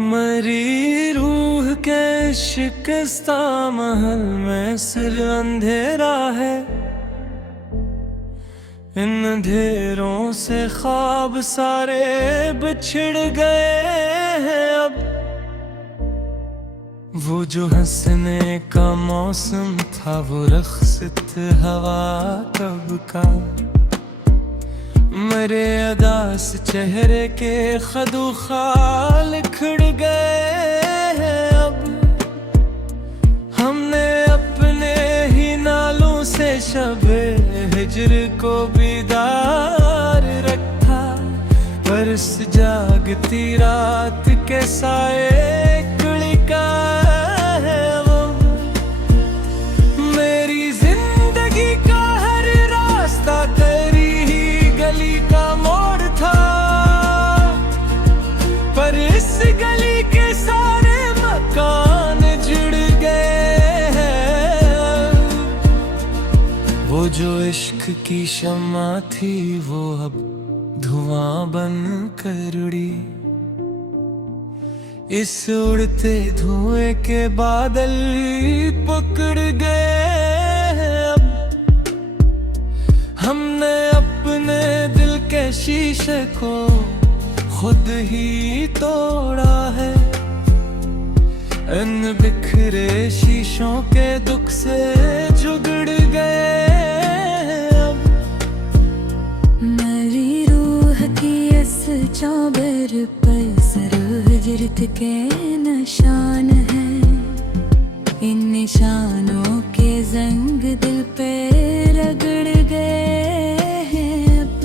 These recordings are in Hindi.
मरी रूह के शिकस्ता महल में सिर अंधेरा है। इन अंधेरों से ख्वाब सारे बिछड़ गए हैं अब। वो जो हंसने का मौसम था वो रख्सत हवा कब का। मेरे अदास चेहरे के खदुखाल खिड़ गए हैं अब। हमने अपने ही नालों से शबे हिजर को बीदार रखा, पर इस जागती रात के साए कुलिका है वो। मेरी जिंदगी का हर रास्ता तेरी ही गली का मोड़ था, पर इस गली के सारे मकान जुड़ गए हैं। वो जो इश्क की शम्मा थी वो अब धुआं बन कर उड़ी। इस उड़ते धुएं के बादल पकड़ गए हैं अब। हमने अपने दिल के शीशे को खुद ही तोड़ा है। इन बिखरे शीशों के दुख से जुगड़ गए हैं अब। मेरी रूह की इस चौबर पर सरहजरत के निशान हैं। इन निशानों के जंग दिल पे रगड़ गए हैं अब।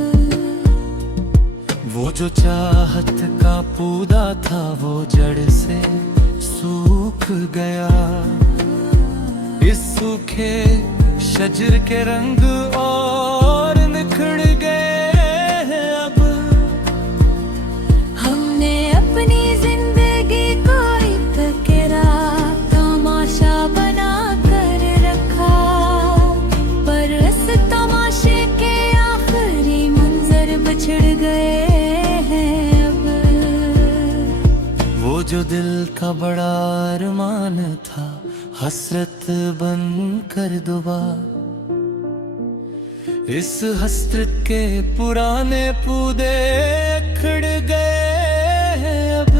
वो जो चाहत का पौधा था वो जड़ से सूख गया। इस सूखे शजर के रंग और निखर गए हैं अब। हमने अपनी जिंदगी को एक तेरा तमाशा बना कर रखा, पर इस तमाशे के आखिरी मंजर बिछड़ गए हैं अब। वो जो दिल का बड़ा अरमान था हसरत बन कर दुबा। इस हसरत के पुराने पौधे खिड़ गए हैं अब।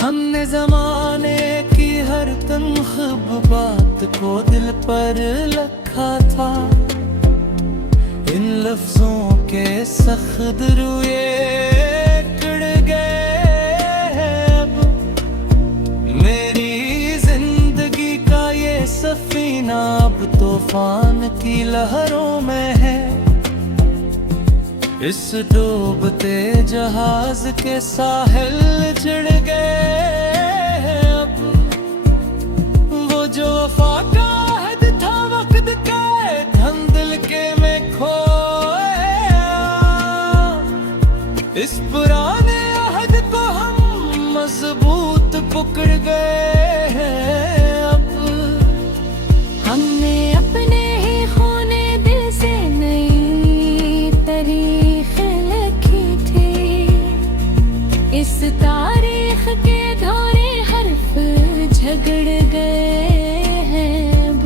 हमने जमाने की हर तनख्ब बात को दिल पर रखा था। इन लफ्जों के सख्त रुए खिड़ गए हैं अब। मेरी जिंदगी का ये सफीना अब तूफान की लहरों में है। इस डूबते जहाज के साहिल चिढ़ गए हैं अब। वो जो वफा का अहद था वक्त के धंधल के में खोया। इस पुराने अहद को हम मजबूत पकड़ गए हैं अब। हमने अपने ही खूने दिल से नई तारीख लिखी थी। इस तारीख के धोरे हर्फ झगड़ गए हैं अब।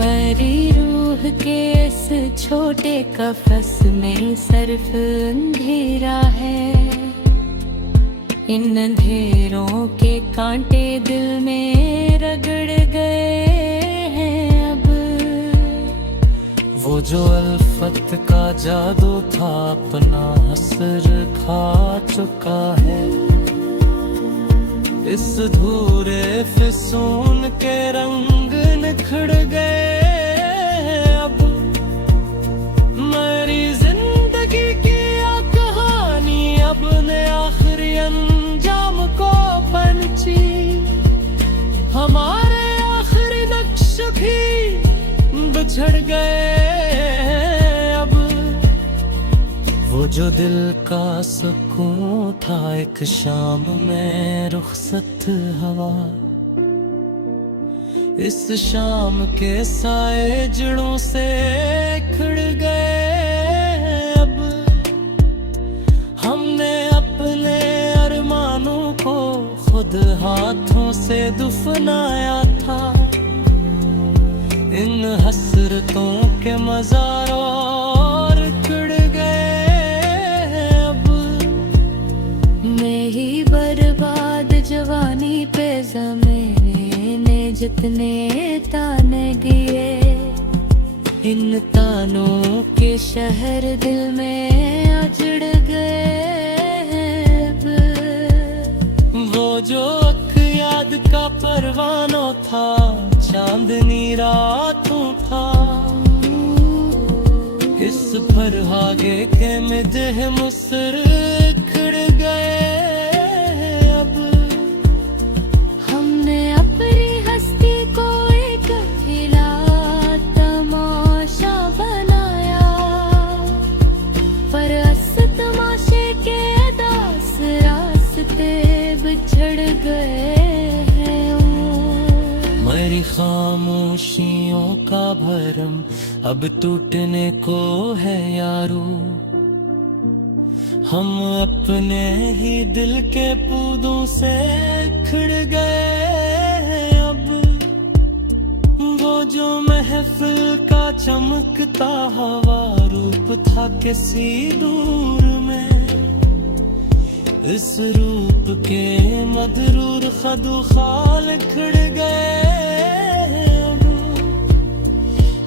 मेरी रूह के इस छोटे कफस में सिर्फ अंधेरा है। इन अंधेरों के कांटे दिल में रगड़ गए हैं अब। वो जो अल्फत का जादू था अपना असर खा चुका है। इस धूरे फिसून के रंग निखर गए हैं अब। मेरी जिंदगी की आ कहानी अब ने आखिरी अंजाम को पंची। हमारे आखिरी नक्श भी बिछड़ गए अब। वो जो दिल का सुकून था एक शाम में रुखसत हवा। इस शाम के साए जड़ों से खिड़ गए अब। हमने अपने से दफनाया था। इन हसरतों के मज़ारों और उखड़ गए अब। मैं ही बर्बाद जवानी पे ज़माने ने जितने ताने दिए, इन तानों के शहर दिल में अजड़ गए अब। वो जो अख याद का परवाना था, चांदनी रातों था, इस पर आगे के मिदह मुसर खड़ गए अब। हमने अपनी हस्ती को एक खिला तमाशा बनाया, पर अस तमाशे के अदास रास्ते बिछड़ गए हैं। मेरी खामोशियों का भरम अब टूटने को है यारो। हम अपने ही दिल के पौधों से खिड़ गए हैं अब। वो जो महफिल का चमकता हवा रूप था किसी दूर में, इस रूप के मदरूर खदुखाल खिड़ गए अब।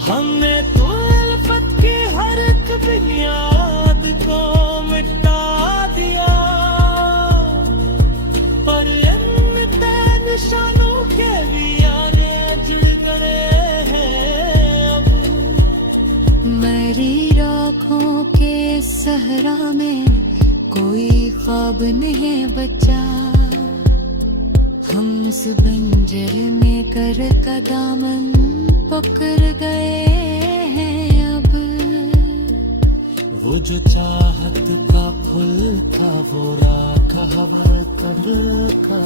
हमने तो अल्फत की हर एक बुनियाद को मिटा दिया, पर इन तय निशानों के भी आने जुड़ गए हैं अब। मेरी आँखों के सहरा में कोई ख्वाब नहीं बचा, हम इस बंजर में कर का दामन पकड़ गए हैं अब। वो जो चाहत का फूल था, वो राख हवा कब का,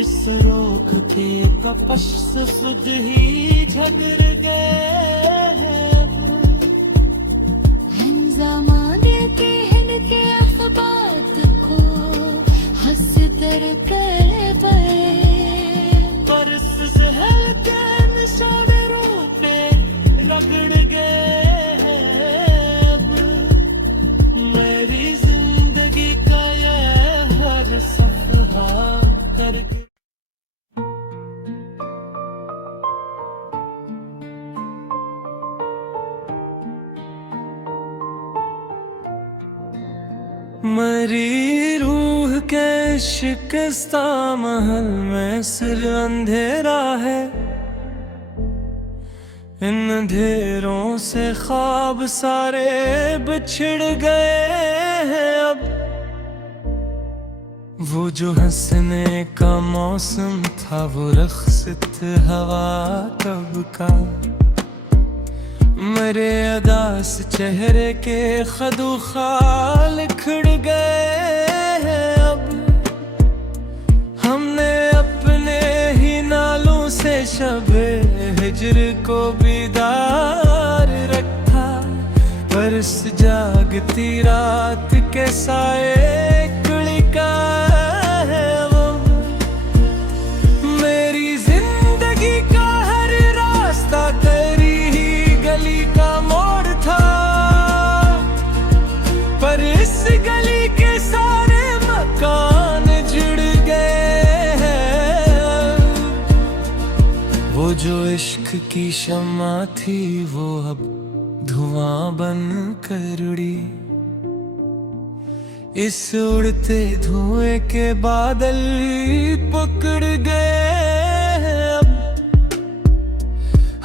इस रोक के कपश से खुद ही झगड़ गए हैं अब। ज़माने के हिनके अखबात को हंस कर गए, पर इस जहर के निशाने रूपे रगड़ गए हैं अब। मेरी जिंदगी का ये हर सफहा करके मरी रूह के शिकस्ता महल में सिर अंधेरा है। इन अंधेरों से ख्वाब सारे बिछड़ गए हैं अब। वो जो हंसने का मौसम था, वो रख्सत हवा कब का, मेरे अदास चेहरे के खदुखाल खिड़ गए हैं अब। हमने अपने ही नालों से शबे हिजर को बीदार रखा, पर इस जागती रात के साए कुलिका है वो। मेरी जिंदगी का हर रास्ता तेरी गली का मोड़ था, पर इस गली के सारे मकान जुड़ गए हैं। वो जो इश्क की शम्मा थी, वो अब धुआं बन कर उड़ी। इस उड़ते धुएं के बादल पकड़ गए हैं अब।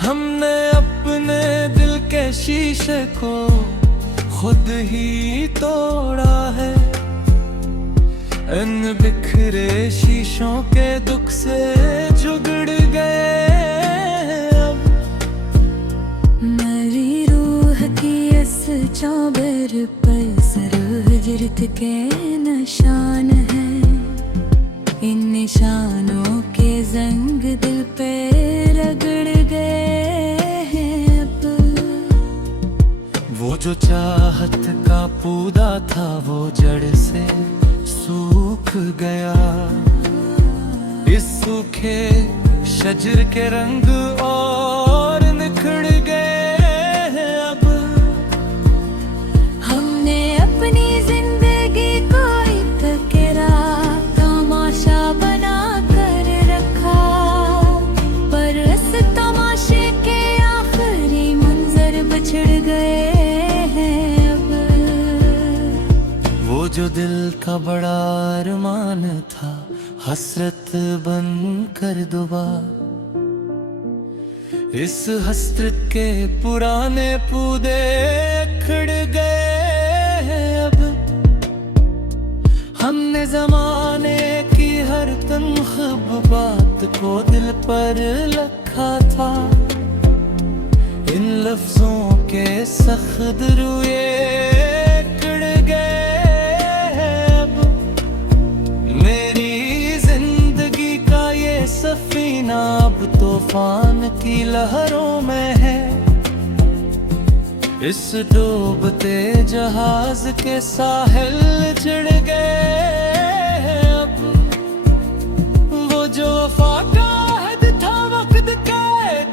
हमने अपने दिल के शीशे को खुद ही तोड़ा है, इन बिखरे शीशों के दुख से जुगड़ गए अब। मेरी रूह की इस चौबर पर सरहजरत के निशान हैं, इन निशानों के जंग दिल पे रगड़ गए हैं अब। वो जो चाहत का पौधा था, वो जड़ से सूख सूख गया। इस सूखे शजर के रंग और निखर गए हैं अब। हमने अपनी जिंदगी को एक तेरा तमाशा बना कर रखा, पर इस तमाशे के आखिरी मंजर बिछड़ गए हैं अब। वो जो दिल का बड़ा अरमान था, हसरत बन कर दुबा। इस हसरत के पुराने पूदे खिड़ गए हैं अब। हमने जमाने की हर तनख्ब बात को दिल पर रखा था। इन लफ्जों के सख्त रुए खिड़ गए हैं अब। मेरी जिंदगी का ये सफीना अब तूफान की लहरों में है। इस डूबते जहाज के साहिल चिढ़ गए हैं अब। वो जो वफा का अहद था वक्त के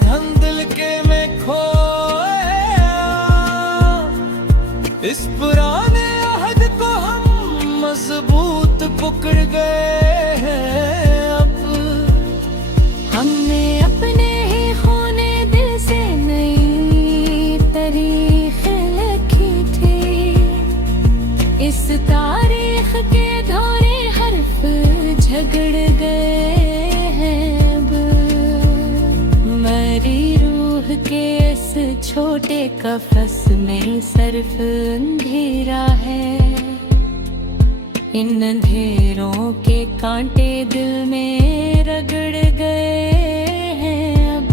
धंधल के में खोया। इस पुराने अहद को हम मजबूत पकड़ गए हैं अब। हमने अपने ही खूने दिल से नई तारीख लिखी थी। इस तारीख के धोरे हर्फ झगड़ गए हैं अब। मेरी रूह के इस छोटे कफस में सिर्फ अंधेरा है। इन अंधेरों के कांटे दिल में रगड़ गए हैं अब।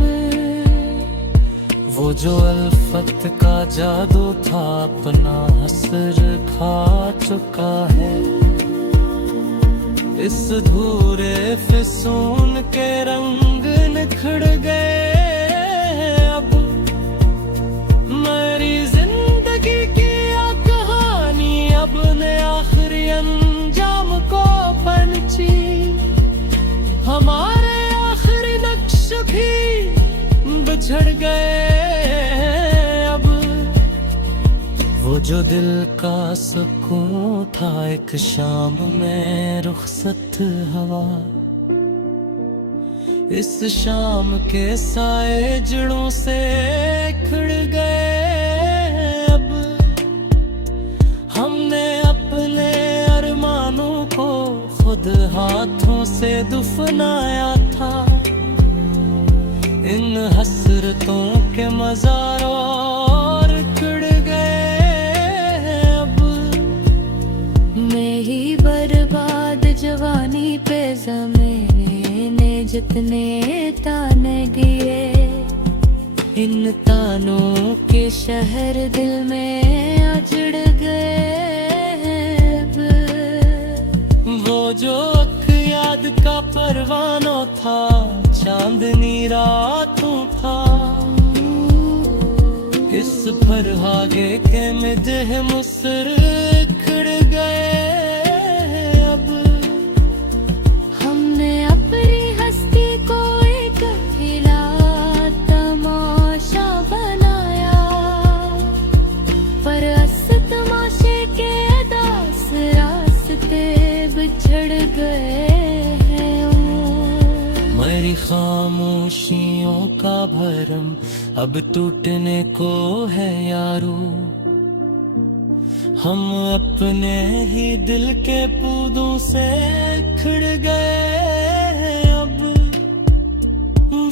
वो जो अल्फत का जादू था अपना असर खा चुका है। इस धूरे फिसून के रंग निखर गए हैं अब। मेरी जिंदगी की ये कहानी अब ने आखिरी अंजाम को पहुंची। हमारे आखिरी नक्श भी बिछड़ गए अब। वो जो दिल का सुकून था एक शाम में रुखसत हवा। इस शाम के साए जड़ों से खिड़ गए अब। हमने अपने अरमानों को खुद हाथों से दफनाया था। इन हसरतों के मज़ार और खिड़ गए हैं अब। मेरी बर्बाद जवानी पे ज़मीने ने जितने ताने गिए, इन तानों के शहर दिल में अजड़ गए हैं अब। वो जो याद का परवाना था चांदनी रातों था। इस पर आगे के मिदह मुसर खिड़ गए अब। हमने अपनी हस्ती को एक खिला तमाशा बनाया, पर इस तमाशे के दास रास्ते बिछड़ गए हैं। मेरी खामोशियों का भरम अब टूटने को है यारो। हम अपने ही दिल के पौधों से खिड़ गए हैं अब।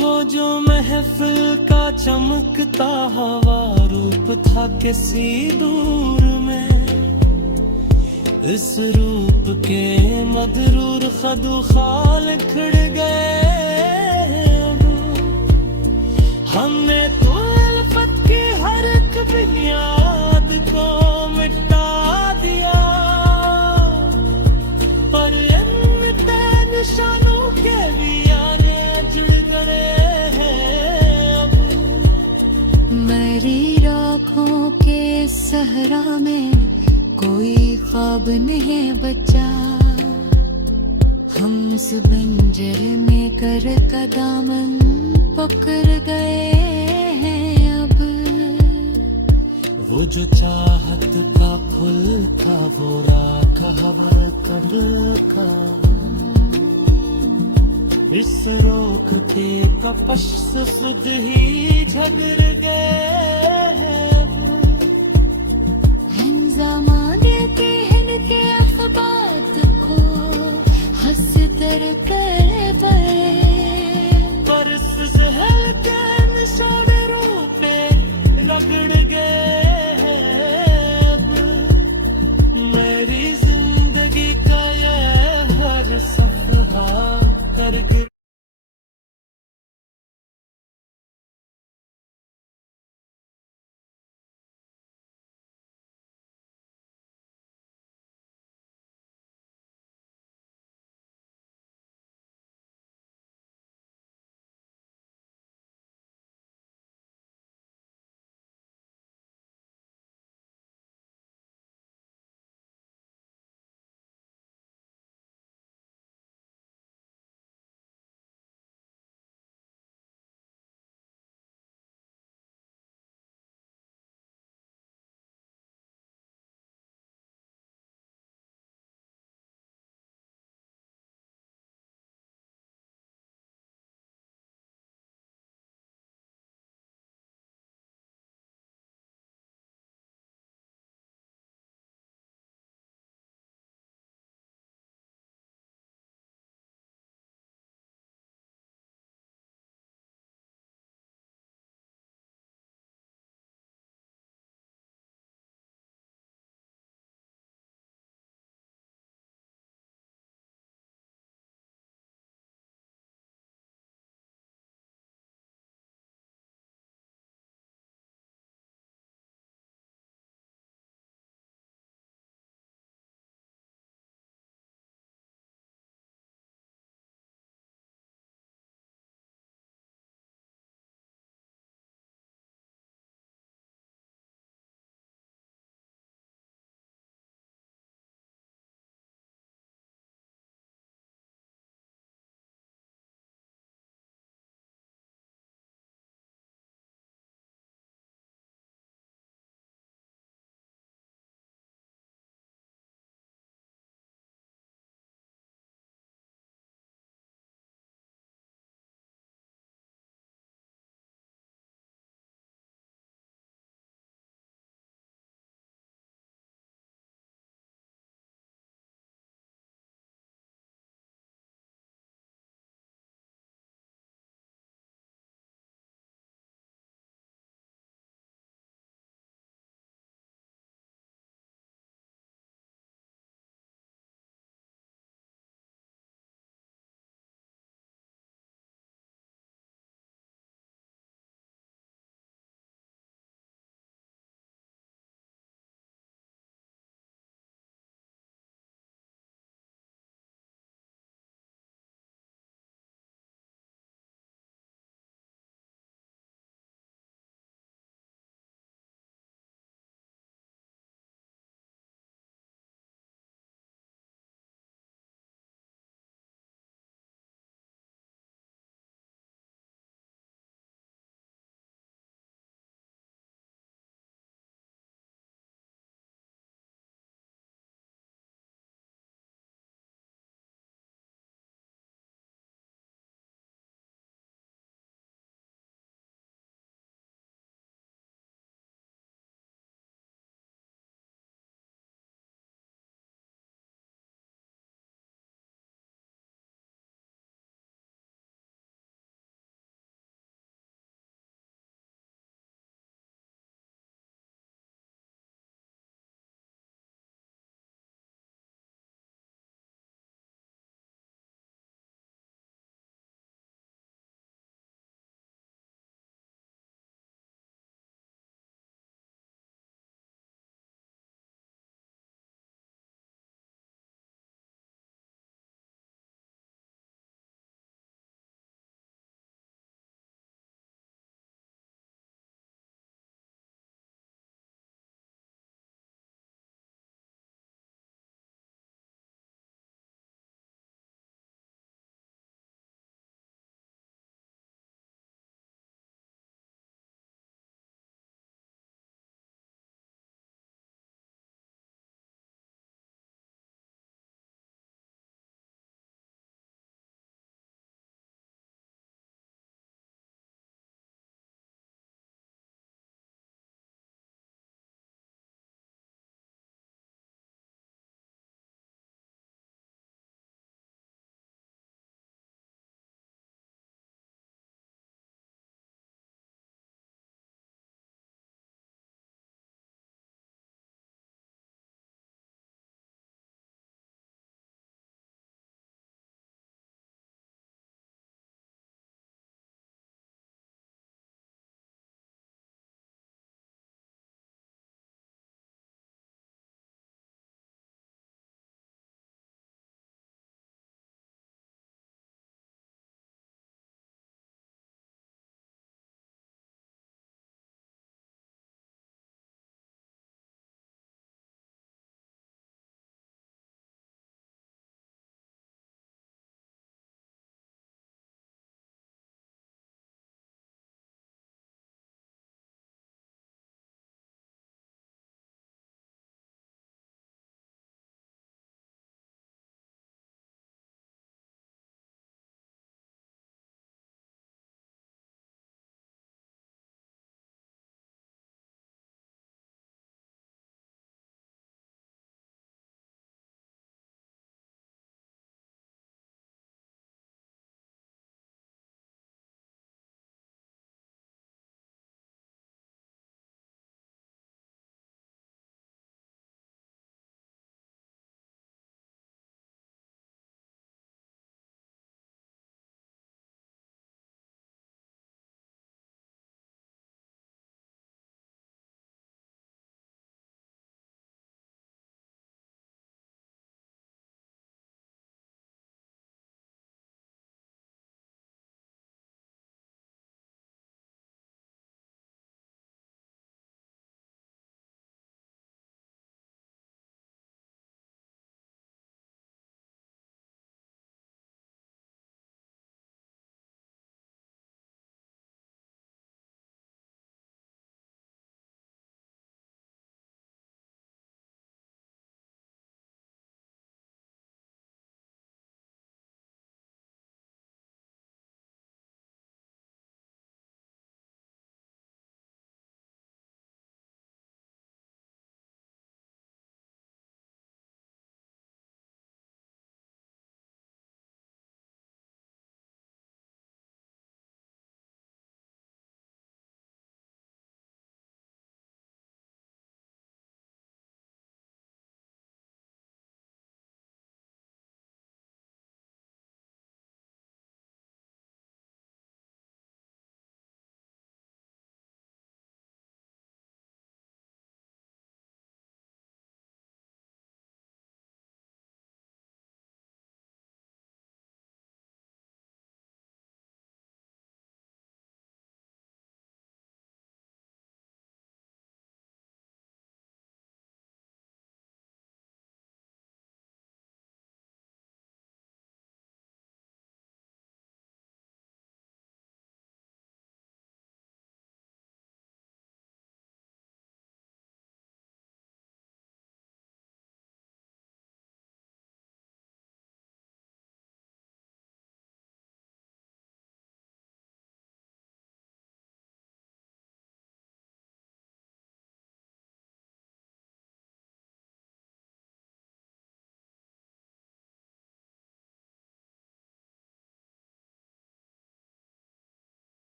वो जो महफिल का चमकता हवा रूप था किसी दूर में, इस रूप के मदरूर खदुखाल खिड़ गए हैं अब। हमने तो अल्फत की हर एक बुनियाद को मिटा दिया, पर इन निशानों के भी आने जुड़ गए हैं अब। मेरी राखों के सहरा में कोई ख्वाब नहीं बचा, हम इस बंजर में कर का दामन पकड़ गए हैं अब। वो जो चाहत का फूल था वो राख हवा कब का, इस रोक के कपश से सुध ही झगड़ गए हैं अब। हंजाम